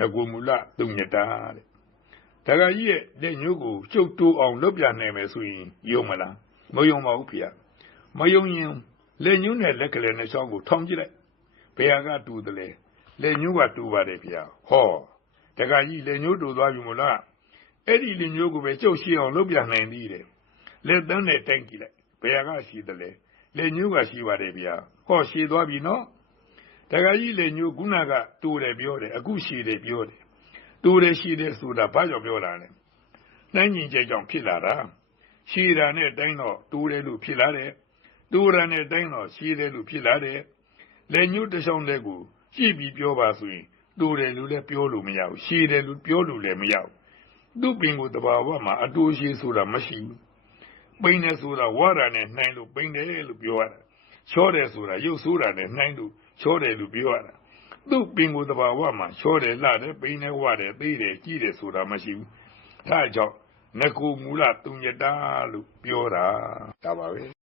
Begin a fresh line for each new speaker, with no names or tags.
ငကူမူလသူညတာတဲ့တခါကြီးရဲ့လက်ညှိုးကိုကျုပ်တူအောင်လုပ်ပြနိုင်မယ်ဆိုရင်ယုံမလားမယုံပါဘူးဖေ။မယုံရင်လက်ညှိုးနဲ့လက်ကလေးနဲ့ချောင်းကိုထောင်ကြည့်လိုက်ဘယ်ဟာကတူတယ်လဲလက်ညှိုးကတူပါတယ်ဖေ။ဟောတခါကြီးလက်ညှိုးတူသွားပြီမို့လားအဲ့ဒီလက်ညှိုးကိုပဲကျုပ်ရှိအောင်လုပ်ပြနိုင်သေးတယ်လက်သန်းနဲ့တိုင်းကြည့်လိုက်ဘယ်ဟာကရှိတယ်လဲလက်ညှိုးကရှိပါတယ်ဗျာဟောရှိသွားပြီနော် တခါကြီးလက်ညှိုးခုနကတူတယ်ပြောတယ်အခုရှိတယ်ပြောတယ်တူတယ်ရှိတယ်ဆိုတာဘာကြောင့်ပြောတာလဲနှိုင်းကျင်ချက်ကြောင့်ဖြစ်လာတာရှိတာနဲ့တိုင်းတော့တူတယ်လို့ဖြစ်လာတယ်တူတာနဲ့တိုင်းတော့ရှိတယ်လို့ဖြစ်လာတယ်လက်ညှိုးတစ်ချောင်းတည်းကိုကြည့်ပြီးပြောပါဆိုရင်တူတယ်လို့လည်းပြောလို့မရဘူးရှိတယ်လို့ပြောလို့လည်းမရဘူးသူ့ပင်ကိုတဘာဝမှာအတူရှိဆိုတာမရှိဘူးပိန်တယ်ဆိုတာဝါရနဲ့နှိုင်းလို့ပိန်တယ်လို့ပြောရတာ ချောတယ်ဆိုတာရုပ်ဆိုးတာနဲ့နှိုင်းလို့ချောတယ်လို့ပြောရတာသူ့ပင်ကိုယ်တဘာဝမှာချောတယ်လှတယ်ပိန်တယ်ဝတယ်သေးတယ်ကြည့်တယ်ဆိုတာမရှိဘူးဒါကြောင့်ငကူမူလသူညတာလို့ပြောတာဒါပါပဲ